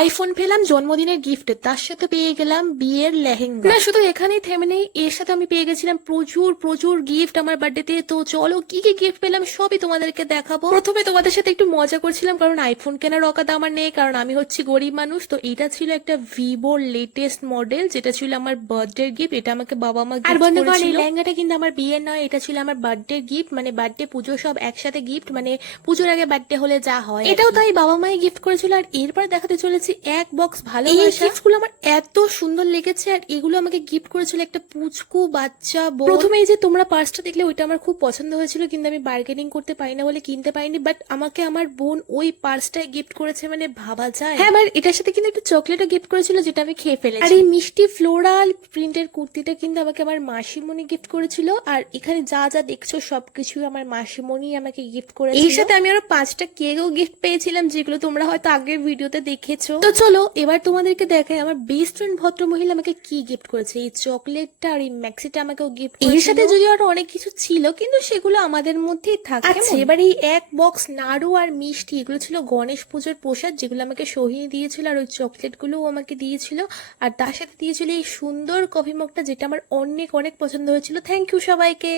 IPhone পেলাম জন্মদিনের gift, তার সাথে পেয়ে গেলাম বিয়ের লেহেঙ্গা। না শুধু এখানেই থেমে নেই, এর সাথে আমি পেয়ে গেছিলাম প্রচুর প্রচুর গিফট আমার বার্থডেতে। তো চলো কি কি গিফট পেলাম সবই তোমাদেরকে দেখাবো। প্রথমে তোমাদের সাথে একটু মজা করছিলাম, কারণ আইফোন কেনার অকাত আমার নেই, কারণ আমি হচ্ছি গরিব মানুষ। তো এটা ছিল একটা ভিভোর লেটেস্ট মডেল, যেটা ছিল আমার বার্থডে গিফট। এটা আমাকে বাবা মা আর বন্ধুগণ, এই লেহেঙ্গাটা কিন্তু আমার বিয়ের নয়, এটা ছিল আমার বার্থডে গিফট, মানে বার্থডে পুজো সব একসাথে গিফট, মানে পুজোর আগে বার্থডে হলে যা হয় এটাও তাই বাবা মাই গিফট করেছিল। আর এরপর দেখাতে চলেছি এক বক্স ভালো। এই গিফট গুলো আমার এত সুন্দর লেগেছে, আর এগুলো আমাকে গিফট করেছিল একটা পুচকু বাচ্চা বোন। প্রথমে এই যে তোমরা পার্সটা দেখলে, ওইটা আমার খুব পছন্দ হয়েছিল, কিন্তু আমি বার্গেনিং করতে পারি না বলে কিনতে পারিনি। বাট আমাকে আমার বোন ওই পার্সটাই গিফট করেছে, মানে ভাবা যায়। হ্যাঁ, আমার এটার সাথে কিন্তু একটু চকলেটও গিফট করেছিল, যেটা আমি খেয়ে ফেলেছি। আর এই মিষ্টি ফ্লোরাল প্রিন্টের কুর্তিটা কিন্তু আমাকে আমার মাসিমণি গিফট করেছিল। আর এখানে যা যা দেখছো সবকিছু আমার মাসিমণি আমাকে গিফট করেছিল। এর সাথে আমি আরো 5টা কেকও গিফট পেয়েছিলাম, যেগুলো তোমরা হয়তো আগের ভিডিওতে দেখেছো। তো চলো এবার তোমাদেরকে দেখাই আমার বেস্ট ফ্রেন্ড ভদ্র মহিলা আমাকে কি গিফট করেছে। এই চকলেটটা আর এই ম্যাক্সিটা আমাকেও গিফট করেছিল। এর সাথে যদিও আরো অনেক কিছু ছিল, কিন্তু সেগুলো আমাদের মধ্যেই থাকে। আচ্ছা, এবার এই এক বক্স নাড়ু আর মিষ্টি, এগুলো ছিল গণেশ পুজোর প্রসাদ, যেগুলো আমাকে সোহিনী দিয়েছিল। আর ওই চকলেট গুলোও আমাকে দিয়েছিল, আর তার সাথে দিয়েছিল এই সুন্দর কফি মগটা, যেটা আমার অনেক অনেক পছন্দ হয়েছিল। থ্যাংক ইউ সবাইকে।